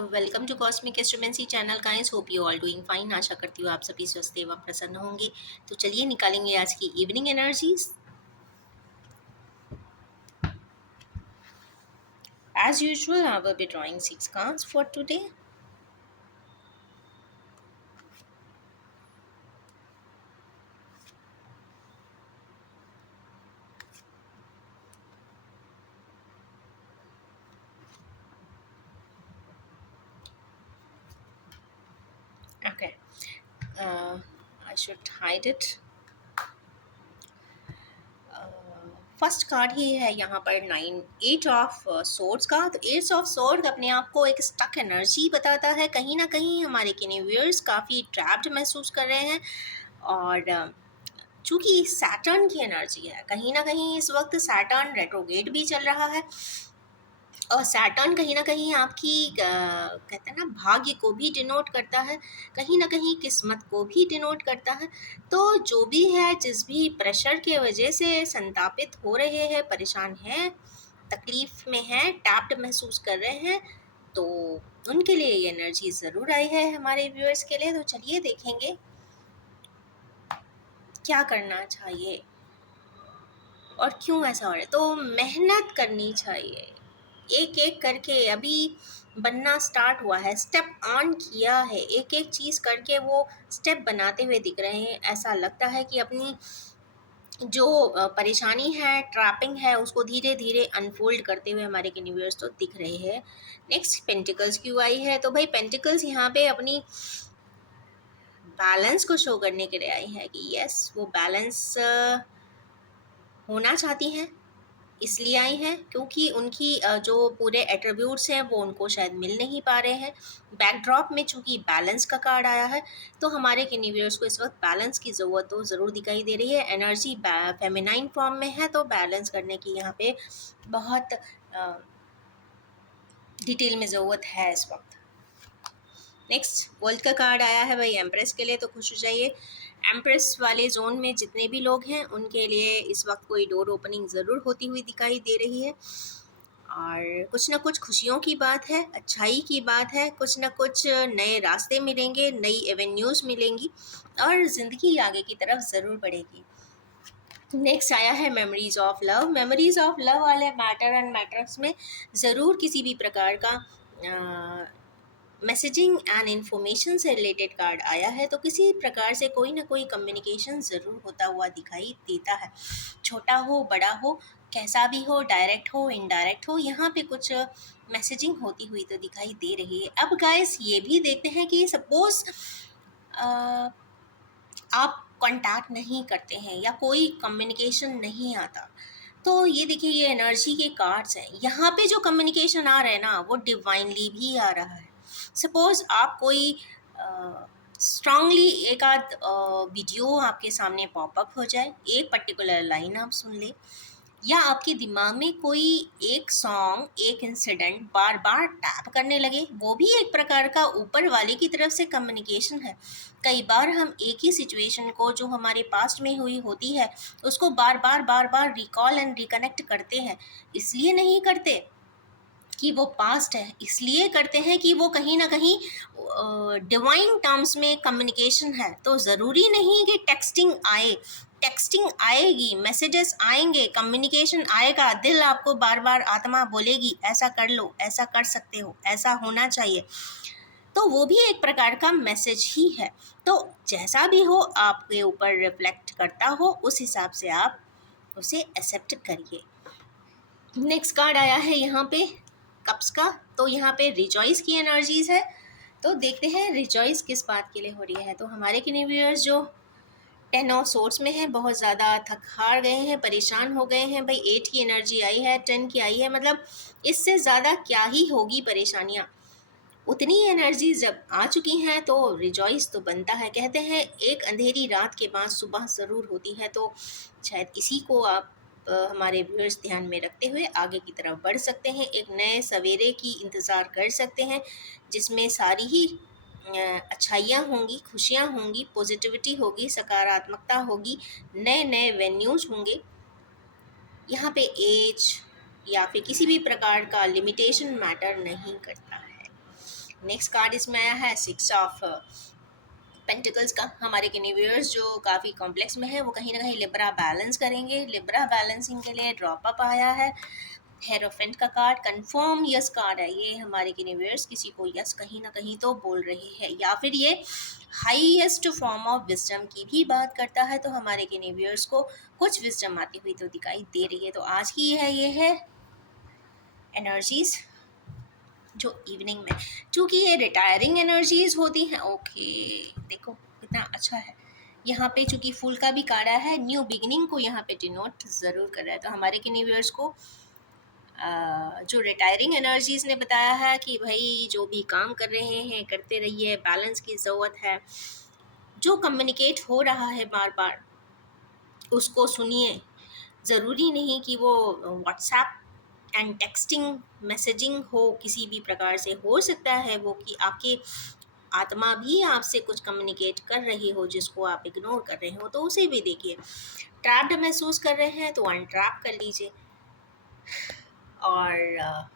Welcome to cosmic astromancy channel guys. Hope you all doing fine. आशा करती हूँ आप सभी स्वस्थ एवं प्रसन्न होंगे। तो चलिए निकालेंगे आज की evening energies. As usual I will be drawing 6 cards for today. Okay, I should hide it. First card ही है यहाँ पर 8 ऑफ सोर्ड्स का। तो 8 ऑफ सोर्ड अपने आप को एक स्टक एनर्जी बताता है। कहीं ना कहीं हमारे व्यूअर्स काफ़ी ट्रैप्ड महसूस कर रहे हैं। और चूंकि सैटर्न की एनर्जी है, कहीं ना कहीं इस वक्त सैटर्न रेट्रोगेट भी चल रहा है। और सैटर्न कहीं ना कहीं आपकी कहते हैं ना, भाग्य को भी डिनोट करता है, कहीं ना कहीं किस्मत को भी डिनोट करता है। तो जो भी है, जिस भी प्रेशर के वजह से संतापित हो रहे हैं, परेशान हैं, तकलीफ में हैं, टैप्ड महसूस कर रहे हैं, तो उनके लिए ये एनर्जी ज़रूर आई है हमारे व्यूअर्स के लिए। तो चलिए देखेंगे क्या करना चाहिए और क्यों ऐसा हो रहा है। तो मेहनत करनी चाहिए, एक एक करके अभी बनना स्टार्ट हुआ है, स्टेप ऑन किया है, एक एक चीज़ करके वो स्टेप बनाते हुए दिख रहे हैं। ऐसा लगता है कि अपनी जो परेशानी है, ट्रैपिंग है, उसको धीरे धीरे अनफोल्ड करते हुए हमारे यूनिवर्स तो दिख रहे हैं। नेक्स्ट पेंटिकल्स क्यों आई है? तो भाई पेंटिकल्स यहाँ पे अपनी बैलेंस को शो करने के लिए आई है कि यस, वो बैलेंस होना चाहती हैं, इसलिए आई हैं क्योंकि उनकी जो पूरे एट्रीब्यूट्स हैं वो उनको शायद मिल नहीं पा रहे हैं। बैकड्रॉप में चूंकि बैलेंस का कार्ड आया है, तो हमारे यूनिवर्स को इस वक्त बैलेंस की ज़रूरत तो ज़रूर दिखाई दे रही है। एनर्जी फेमिनाइन फॉर्म में है, तो बैलेंस करने की यहाँ पे बहुत डिटेल में ज़रूरत है इस वक्त। नेक्स्ट वर्ल्ड का कार्ड आया है भाई एम्प्रेस के लिए, तो खुश हो जाइए। एम्प्रेस वाले जोन में जितने भी लोग हैं उनके लिए इस वक्त कोई डोर ओपनिंग ज़रूर होती हुई दिखाई दे रही है। और कुछ ना कुछ खुशियों की बात है, अच्छाई की बात है, कुछ ना कुछ नए रास्ते मिलेंगे, नई एवेन्यूज़ मिलेंगी और ज़िंदगी आगे की तरफ ज़रूर बढ़ेगी। नेक्स्ट आया है memories of love. Memories of love वाले मैटर एंड मैटर्स में ज़रूर किसी भी प्रकार का मैसेजिंग एंड इन्फॉर्मेशन से रिलेटेड कार्ड आया है। तो किसी प्रकार से कोई ना कोई कम्युनिकेशन ज़रूर होता हुआ दिखाई देता है, छोटा हो बड़ा हो, कैसा भी हो, डायरेक्ट हो इनडायरेक्ट हो, यहाँ पे कुछ मैसेजिंग होती हुई तो दिखाई दे रही है। अब गाइस ये भी देखते हैं कि सपोज़ आप कांटेक्ट नहीं करते हैं या कोई कम्युनिकेशन नहीं आता, तो ये देखिए ये एनर्जी के कार्ड्स हैं। यहाँ पे जो कम्युनिकेशन आ रहा है ना, वो डिवाइनली भी आ रहा है। सपोज आप कोई स्ट्रांगली एक आध वीडियो आपके सामने पॉपअप हो जाए, एक पर्टिकुलर लाइन आप सुन ले, या आपके दिमाग में कोई एक सॉन्ग, एक इंसिडेंट बार बार टैप करने लगे, वो भी एक प्रकार का ऊपर वाले की तरफ से कम्युनिकेशन है। कई बार हम एक ही सिचुएशन को जो हमारे पास्ट में हुई होती है, उसको बार बार रिकॉल एंड रिकनेक्ट करते हैं। इसलिए नहीं करते कि वो पास्ट है, इसलिए करते हैं कि वो कहीं ना कहीं डिवाइन टर्म्स में कम्युनिकेशन है। तो ज़रूरी नहीं कि टेक्सटिंग आए, टेक्सटिंग आएगी, मैसेजेस आएंगे, कम्युनिकेशन आएगा, दिल आपको बार बार आत्मा बोलेगी ऐसा कर लो, ऐसा कर सकते हो, ऐसा होना चाहिए, तो वो भी एक प्रकार का मैसेज ही है। तो जैसा भी हो, आपके ऊपर रिफ्लेक्ट करता हो, उस हिसाब से आप उसे एक्सेप्ट करिए। नेक्स्ट कार्ड आया है यहाँ पे कप्स का, तो यहाँ पे रिजॉइस की एनर्जीज है। तो देखते हैं रिजॉइस किस बात के लिए हो रही है। तो हमारे व्यूअर्स जो 10 ऑफ सोर्ड्स में है, बहुत ज़्यादा थक हार गए हैं, परेशान हो गए हैं। भाई 8 की एनर्जी आई है, 10 की आई है, मतलब इससे ज़्यादा क्या ही होगी परेशानियाँ। उतनी एनर्जी जब आ चुकी हैं तो रिजॉइस तो बनता है। कहते हैं एक अंधेरी रात के बाद सुबह ज़रूर होती है। तो शायद इसी को आप हमारे व्यूअर्स ध्यान में रखते हुए आगे की तरफ बढ़ सकते हैं, एक नए सवेरे की इंतज़ार कर सकते हैं, जिसमें सारी ही अच्छाइयाँ होंगी, खुशियाँ होंगी, पॉजिटिविटी होगी, सकारात्मकता होगी, नए नए वेन्यूज होंगे। यहाँ पे एज या फिर किसी भी प्रकार का लिमिटेशन मैटर नहीं करता है। नेक्स्ट कार्ड इसमें आया है 6 ऑफ पेंटिकल्स का। हमारे किनिवियर्स जो काफ़ी कॉम्प्लेक्स में है वो कहीं ना कहीं लिब्रा बैलेंस करेंगे। लिब्रा बैलेंसिंग के लिए ड्रॉप अप आया है हेरोफेंट का कार्ड। कंफर्म यस कार्ड है ये। हमारे किनिवियर्स किसी को यस कहीं ना कहीं तो बोल रहे हैं, या फिर ये हाईएस्ट फॉर्म ऑफ विजडम की भी बात करता है। तो हमारे किनिवियर्स को कुछ विजडम आती हुई तो दिखाई दे रही है। तो आज की ये है एनर्जीज जो इवनिंग में, चूँकि ये रिटायरिंग एनर्जीज होती हैं। ओके, देखो कितना अच्छा है। यहाँ पे चूँकि फूल का भी कार्ड आया है, न्यू बिगिनिंग को यहाँ पे डिनोट ज़रूर कर रहा है। तो हमारे किनिवियर्स को जो रिटायरिंग एनर्जीज ने बताया है कि भाई जो भी काम कर रहे हैं करते रहिए, बैलेंस की ज़रूरत है। जो कम्युनिकेट हो रहा है बार बार उसको सुनिए। ज़रूरी नहीं कि वो व्हाट्सएप एंड टेक्सटिंग मैसेजिंग हो, किसी भी प्रकार से हो सकता है वो कि आपके आत्मा भी आपसे कुछ कम्युनिकेट कर रही हो जिसको आप इग्नोर कर रहे हो, तो उसे भी देखिए। ट्रैप्ड महसूस कर रहे हैं तो अनट्रैप कर लीजिए। और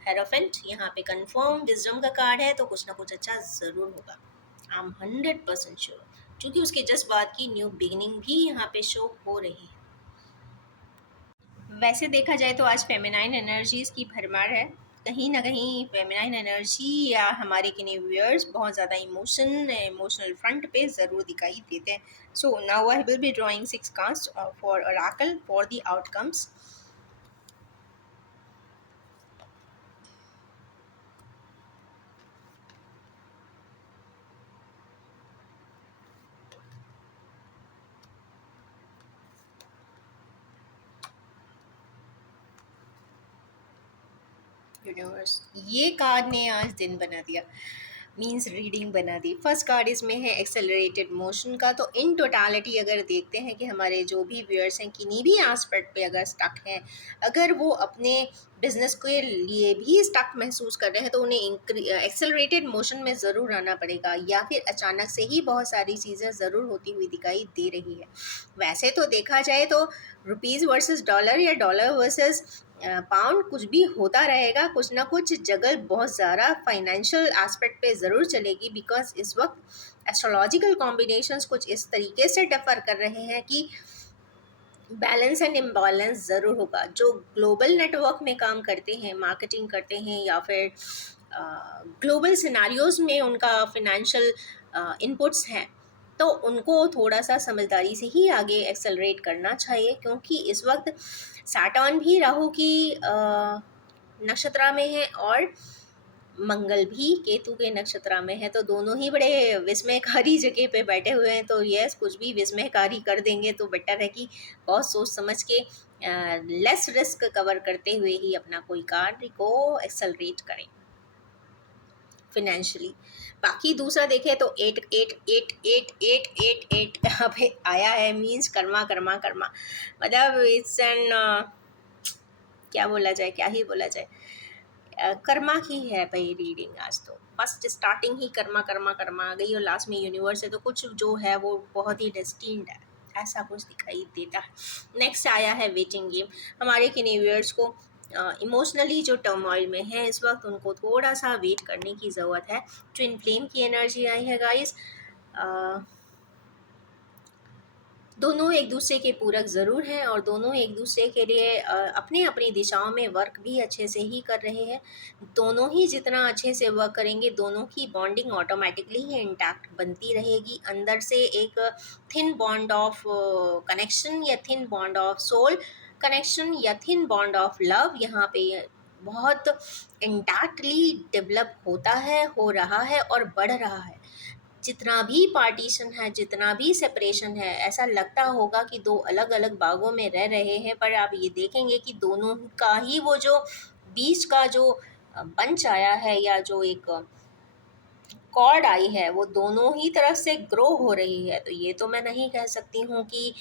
हेरोफेंट यहाँ पे कंफर्म विजडम का कार्ड है, तो कुछ ना कुछ अच्छा ज़रूर होगा। आई एम 100% श्योर, क्योंकि उसके जस्ट बाद की न्यू बिगिनिंग भी यहाँ पे शो हो रही है। वैसे देखा जाए तो आज फेमिनाइन एनर्जीज़ की भरमार है। कहीं ना कहीं फेमिनाइन एनर्जी या हमारे किनिवियर्स बहुत ज़्यादा इमोशनल फ्रंट पे ज़रूर दिखाई देते हैं। So now I will be drawing 6 cards for Oracle for the outcomes. Universe, ये कार्ड ने आज दिन बना दिया, मींस रीडिंग बना दी। फर्स्ट कार्ड इसमें है एक्सेलरेटेड मोशन का। तो इन टोटालिटी अगर देखते हैं कि हमारे जो भी व्यूअर्स हैं किन्हीं भी एस्पेक्ट पे अगर स्टक हैं, अगर वो अपने बिजनेस के लिए भी स्टक महसूस कर रहे हैं, तो उन्हें एक्सेलरेटेड मोशन में ज़रूर आना पड़ेगा, या फिर अचानक से ही बहुत सारी चीज़ें ज़रूर होती हुई दिखाई दे रही है। वैसे तो देखा जाए तो रुपीज़ वर्सेस डॉलर या डॉलर वर्सेस पाउंड कुछ भी होता रहेगा, कुछ ना कुछ जगह बहुत ज़्यादा फाइनेंशियल एस्पेक्ट पे ज़रूर चलेगी। बिकॉज इस वक्त एस्ट्रोलॉजिकल कॉम्बिनेशंस कुछ इस तरीके से डिफर कर रहे हैं कि बैलेंस एंड इम्बैलेंस ज़रूर होगा। जो ग्लोबल नेटवर्क में काम करते हैं, मार्केटिंग करते हैं, या फिर ग्लोबल सिनारियोज में उनका फिनेंशियल इनपुट्स हैं, तो उनको थोड़ा सा समझदारी से ही आगे एक्सेलरेट करना चाहिए। क्योंकि इस वक्त सैटर्न भी राहु की नक्षत्र में है और मंगल भी केतु के नक्षत्र में है। तो दोनों ही बड़े विस्मयकारी जगह पे बैठे हुए हैं। तो यस, कुछ भी विस्मयकारी कर देंगे तो बेटर है कि बहुत सोच समझ के लेस रिस्क कवर करते हुए ही अपना कोई कार्य को एक्सेलरेट करें फिनेंशियली। बाकी दूसरा देखें तो 8 यहाँ पे आया है, मीन्स कर्मा कर्मा कर्मा। मतलब इट्स एन क्या बोला जाए, क्या ही बोला जाए, कर्मा की है भाई रीडिंग। आज तो फर्स्ट स्टार्टिंग ही कर्मा कर्मा कर्मा आ गई और लास्ट में यूनिवर्स है, तो कुछ जो है वो बहुत ही डेस्टिन्ड है, ऐसा कुछ दिखाई देता है। नेक्स्ट आया है वेटिंग गेम। हमारे किनिवियर्स को इमोशनली जो टर्मोइल में है इस वक्त, उनको थोड़ा सा वेट करने की ज़रूरत है। ट्विन फ्लेम की एनर्जी आई है गाइस। दोनों एक दूसरे के पूरक ज़रूर हैं और दोनों एक दूसरे के लिए अपनी अपनी दिशाओं में वर्क भी अच्छे से ही कर रहे हैं। दोनों ही जितना अच्छे से वर्क करेंगे, दोनों की बॉन्डिंग ऑटोमेटिकली ही इंटैक्ट बनती रहेगी। अंदर से एक थिन बॉन्ड ऑफ कनेक्शन या thin bond of soul connection या थिन बॉन्ड ऑफ लव यहाँ पे बहुत इंटैक्टली डेवलप होता है, हो रहा है और बढ़ रहा है। जितना भी पार्टीशन है, जितना भी सेपरेशन है, ऐसा लगता होगा कि दो अलग अलग बागों में रह रहे हैं, पर आप ये देखेंगे कि दोनों का ही वो जो बीच का जो बंच आया है या जो एक कॉर्ड आई है, वो दोनों ही तरफ से ग्रो हो रही है। तो ये तो मैं नहीं कह सकती हूँ कि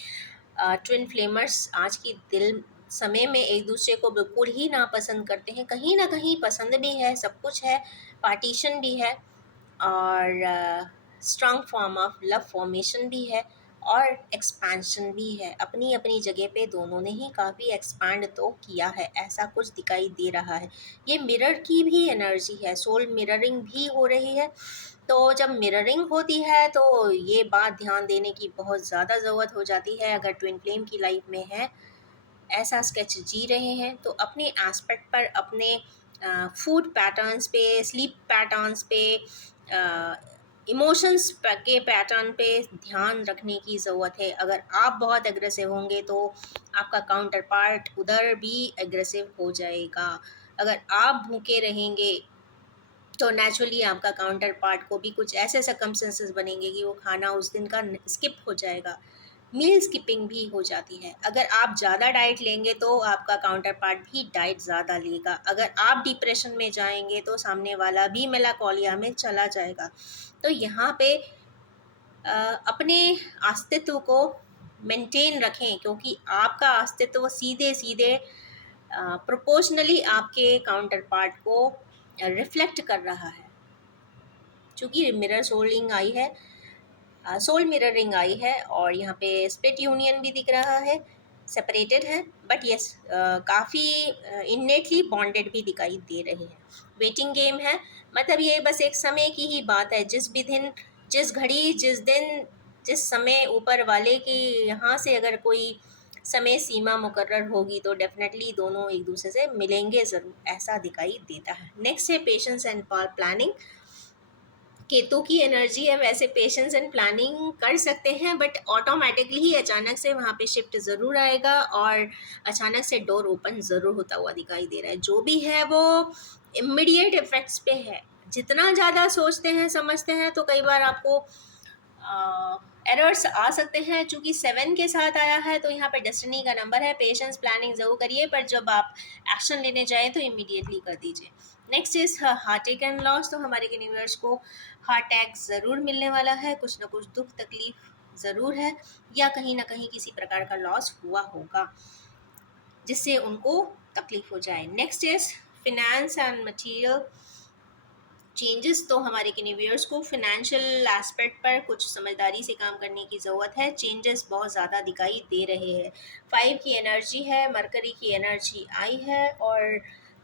ट्विन फ्लेमर्स आज की दिल समय में एक दूसरे को बिल्कुल ही नापसंद करते हैं। कहीं ना कहीं पसंद भी है, सब कुछ है, पार्टीशन भी है और strong form of love formation भी है। और एक्सपेंशन भी है। अपनी अपनी जगह पे दोनों ने ही काफ़ी एक्सपैंड तो किया है, ऐसा कुछ दिखाई दे रहा है। ये मिरर की भी एनर्जी है, सोल मिररिंग भी हो रही है। तो जब मिररिंग होती है तो ये बात ध्यान देने की बहुत ज़्यादा ज़रूरत हो जाती है। अगर ट्विन फ्लेम की लाइफ में है, ऐसा स्केच जी रहे हैं, तो अपने एस्पेक्ट पर, अपने फूड पैटर्न्स पे, स्लीप पैटर्न्स पे, इमोशंस के पैटर्न पे ध्यान रखने की ज़रूरत है। अगर आप बहुत एग्रेसिव होंगे तो आपका काउंटर पार्ट उधर भी एग्रेसिव हो जाएगा। अगर आप भूखे रहेंगे तो नेचुरली आपका काउंटर पार्ट को भी कुछ ऐसे सर्कमस्टेंसेस बनेंगे कि वो खाना उस दिन का स्किप हो जाएगा। मील स्किपिंग भी हो जाती है। अगर आप ज़्यादा डाइट लेंगे तो आपका काउंटर पार्ट भी डाइट ज़्यादा लेगा। अगर आप डिप्रेशन में जाएंगे तो सामने वाला भी मेलाकोलिया में चला जाएगा। तो यहाँ पे अपने अस्तित्व को मेंटेन रखें, क्योंकि आपका अस्तित्व सीधे सीधे प्रोपोर्शनली आपके काउंटर पार्ट को रिफ्लेक्ट कर रहा है। चूँकि मिरर सोलिंग आई है, सोल मिररिंग आई है, और यहाँ पे स्प्लिट यूनियन भी दिख रहा है, सेपरेटेड है बट यस काफ़ी इननेटली बॉन्डेड भी दिखाई दे रहे हैं। वेटिंग गेम है, मतलब ये बस एक समय की ही बात है। जिस भी दिन, जिस घड़ी, जिस दिन, जिस समय ऊपर वाले की यहाँ से अगर कोई समय सीमा मुकर्रर होगी तो डेफिनेटली दोनों एक दूसरे से मिलेंगे ज़रूर, ऐसा दिखाई देता है। नेक्स्ट है पेशेंस एंड प्लानिंग। केतु की एनर्जी है, वैसे पेशेंस एंड प्लानिंग कर सकते हैं बट ऑटोमेटिकली ही अचानक से वहाँ पे शिफ्ट ज़रूर आएगा और अचानक से डोर ओपन ज़रूर होता हुआ दिखाई दे रहा है। जो भी है वो इमीडिएट इफ़ेक्ट्स पे है। जितना ज़्यादा सोचते हैं, समझते हैं, तो कई बार आपको एरर्स आ सकते हैं। चूँकि 7 के साथ आया है तो यहाँ पे डेस्टिनी का नंबर है। पेशेंस प्लानिंग ज़रूर करिए, पर जब आप एक्शन लेने जाएँ तो इमीडिएटली कर दीजिए। Next is heart attack and loss. तो हमारे यूनिवर्स को हार्ट अटैक ज़रूर मिलने वाला है, कुछ ना कुछ दुख तकलीफ ज़रूर है, या कहीं ना कहीं किसी प्रकार का लॉस हुआ होगा जिससे उनको तकलीफ हो जाए। Next is finance and material changes. तो हमारे यूनिवर्स को फिनेंशियल एस्पेक्ट पर कुछ समझदारी से काम करने की ज़रूरत है। चेंजेस बहुत ज़्यादा दिखाई दे रहे हैं। 5 की एनर्जी है, मरकरी की एनर्जी आई है, और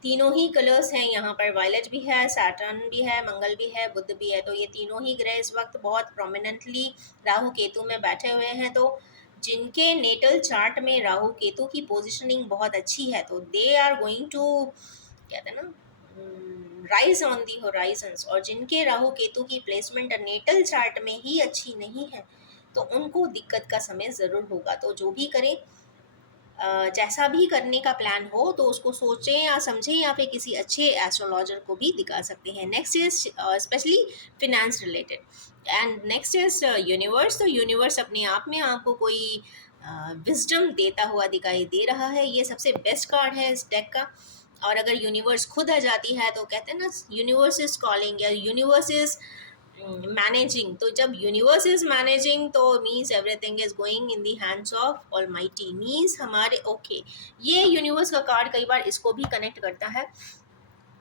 तीनों ही कलर्स हैं यहाँ पर। वायलेट भी है, सैटर्न भी है, मंगल भी है, बुध भी है। तो ये तीनों ही ग्रह इस वक्त बहुत प्रोमिनेंटली राहु केतु में बैठे हुए हैं। तो जिनके नेटल चार्ट में राहु केतु की पोजिशनिंग बहुत अच्छी है तो दे आर गोइंग टू, कहते हैं ना, राइज ऑन दी होराइजन्स। और जिनके राहु केतु की प्लेसमेंट नेटल चार्ट में ही अच्छी नहीं है तो उनको दिक्कत का समय ज़रूर होगा। तो जो भी करें, जैसा भी करने का प्लान हो तो उसको सोचें या समझें, या फिर किसी अच्छे एस्ट्रोलॉजर को भी दिखा सकते हैं। Next is specially finance related, and next is universe. तो यूनिवर्स अपने आप में आपको कोई विजडम देता हुआ दिखाई दे रहा है। ये सबसे बेस्ट कार्ड है इस डेक का। और अगर यूनिवर्स खुद आ जाती है तो कहते हैं ना, यूनिवर्स इज कॉलिंग या यूनिवर्स इज मैनेजिंग। तो जब यूनिवर्स इज मैनेजिंग तो means everything is going in the hands of almighty, means हमारे ओके। ये यूनिवर्स का कार्ड कई बार इसको भी कनेक्ट करता है।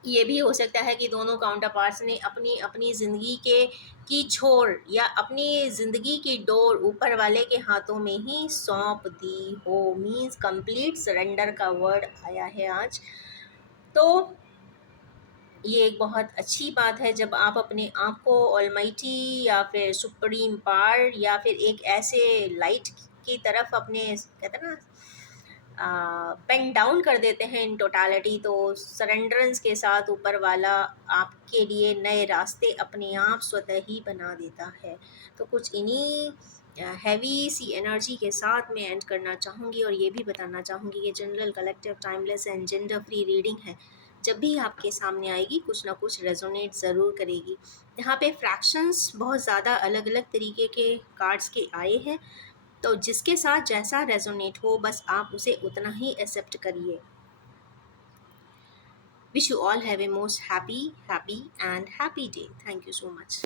ये भी हो सकता है कि दोनों काउंटर पार्ट्स ने अपनी अपनी ज़िंदगी के की छोर या अपनी ज़िंदगी की डोर ऊपर वाले के हाथों में ही सौंप दी हो। मीन्स कंप्लीट सरेंडर का वर्ड आया है आज। तो ये एक बहुत अच्छी बात है जब आप अपने आप को ऑलमाइटी या फिर सुप्रीम पावर या फिर एक ऐसे लाइट की तरफ अपने, कहते हैं ना, बेंड डाउन कर देते हैं इन टोटालिटी। तो सरेंडरेंस के साथ ऊपर वाला आपके लिए नए रास्ते अपने आप स्वतः ही बना देता है। तो कुछ इन्हीं हैवी सी एनर्जी के साथ मैं एंड करना चाहूँगी, और ये भी बताना चाहूँगी कि general, collective, timeless and gender free reading है। जब भी आपके सामने आएगी कुछ ना कुछ रेजोनेट ज़रूर करेगी। यहाँ पे फ्रैक्शंस बहुत ज़्यादा अलग अलग तरीके के कार्ड्स के आए हैं, तो जिसके साथ जैसा रेजोनेट हो बस आप उसे उतना ही एक्सेप्ट करिए। Wish you all have a most happy and happy day. Thank you so much.